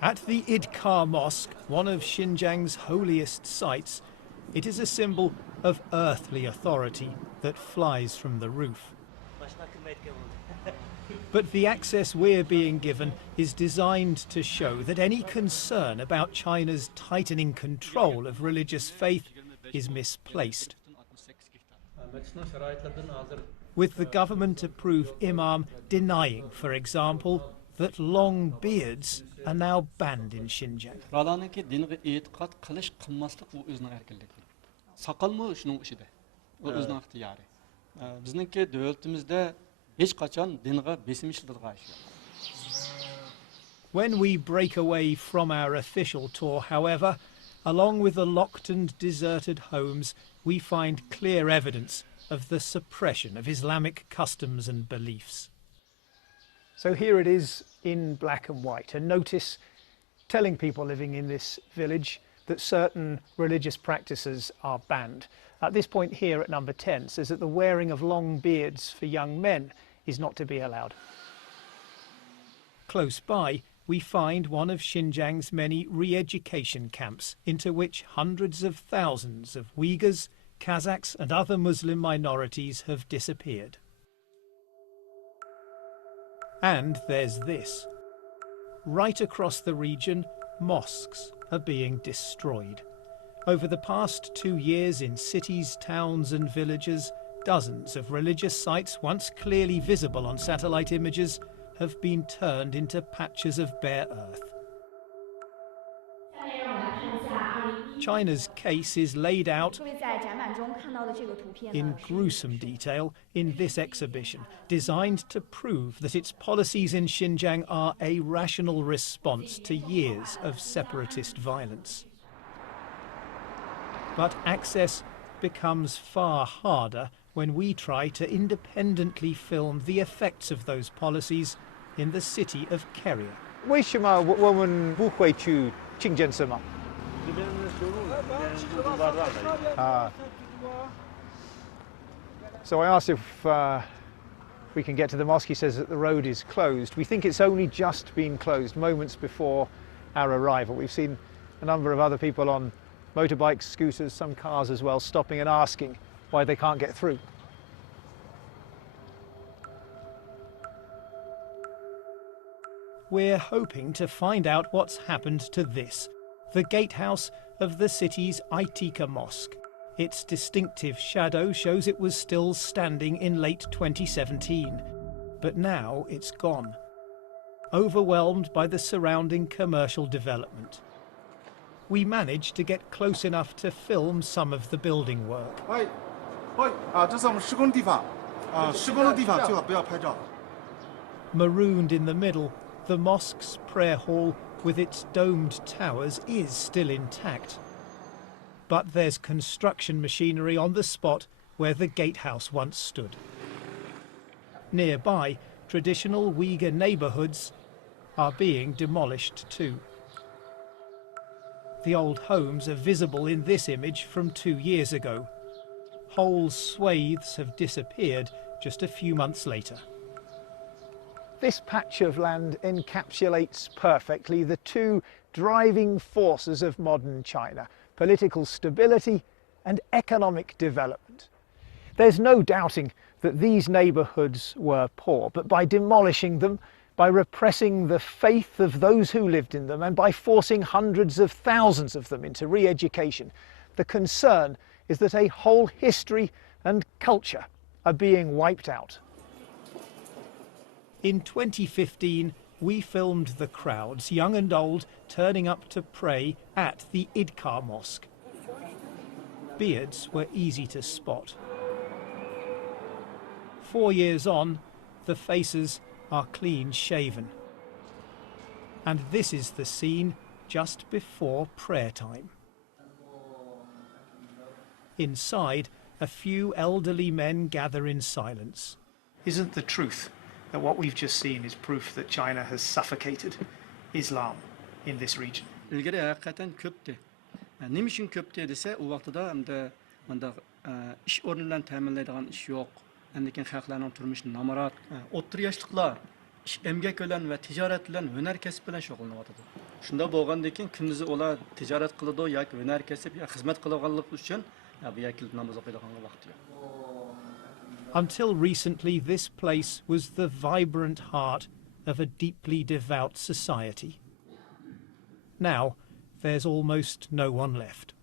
At the Idkar Mosque, one of Xinjiang's holiest sites, it is a symbol of earthly authority that flies from the roof. But the access we're being given is designed to show that any concern about China's tightening control of religious faith is misplaced. With the government-approved imam denying, for example, that long beards are now banned in Xinjiang. When we break away from our official tour, however, along with the locked and deserted homes, we find clear evidence of the suppression of Islamic customs and beliefs. So here it is in black and white, a notice telling people living in this village that certain religious practices are banned. At this point here at number 10 says that the wearing of long beards for young men is not to be allowed. Close by, we find one of Xinjiang's many re-education camps into which hundreds of thousands of Uyghurs, Kazakhs and other Muslim minorities have disappeared. And there's this. Right across the region, mosques are being destroyed. Over the past 2 years in cities, towns and villages, dozens of religious sites once clearly visible on satellite images have been turned into patches of bare earth. China's case is laid out in gruesome detail in this exhibition, designed to prove that its policies in Xinjiang are a rational response to years of separatist violence. But access becomes far harder when we try to independently film the effects of those policies in the city of Keria. 为什么我们不会去清真寺吗？ So I asked if we can get to the mosque. He says that the road is closed. We think it's only just been closed moments before our arrival. We've seen a number of other people on motorbikes, scooters, some cars as well, stopping and asking why they can't get through. We're hoping to find out what's happened to this, the gatehouse of the city's Aitika Mosque. Its distinctive shadow shows it was still standing in late 2017, but now it's gone, overwhelmed by the surrounding commercial development. We managed to get close enough to film some of the building work. Marooned in the middle, the mosque's prayer hall with its domed towers is still intact. But there's construction machinery on the spot where the gatehouse once stood. Nearby, traditional Uyghur neighbourhoods are being demolished too. The old homes are visible in this image from 2 years ago. Whole swathes have disappeared just a few months later. This patch of land encapsulates perfectly the two driving forces of modern China: political stability and economic development. There's no doubting that these neighbourhoods were poor, but by demolishing them, by repressing the faith of those who lived in them, and by forcing hundreds of thousands of them into re-education, the concern is that a whole history and culture are being wiped out. In 2015, we filmed the crowds, young and old, turning up to pray at the Idkar Mosque. Beards were easy to spot. 4 years on, the faces are clean shaven. And this is the scene just before prayer time. Inside, a few elderly men gather in silence. Isn't the truth that what we've just seen is proof that China has suffocated Islam in this region? ilgari haqiqatan ko'pdi. Nima uchun ko'pdi desa, u vaqtida manda ish o'rinlarini ta'minlaydigan ish yo'q. Lekin xalqlarning turmushi namorat. O'ttir yoshliklar emgak bilan va tijorat bilan, hunar kasb bilan shug'ullanyapti. Shunda bo'lgandan keyin kunduzi ular tijorat qiladi yoki hunar kasb yoki xizmat qilganlik uchun bu yerga kelib namoz o'qiydigan vaqti yo'q. Until recently, this place was the vibrant heart of a deeply devout society. Now, there's almost no one left.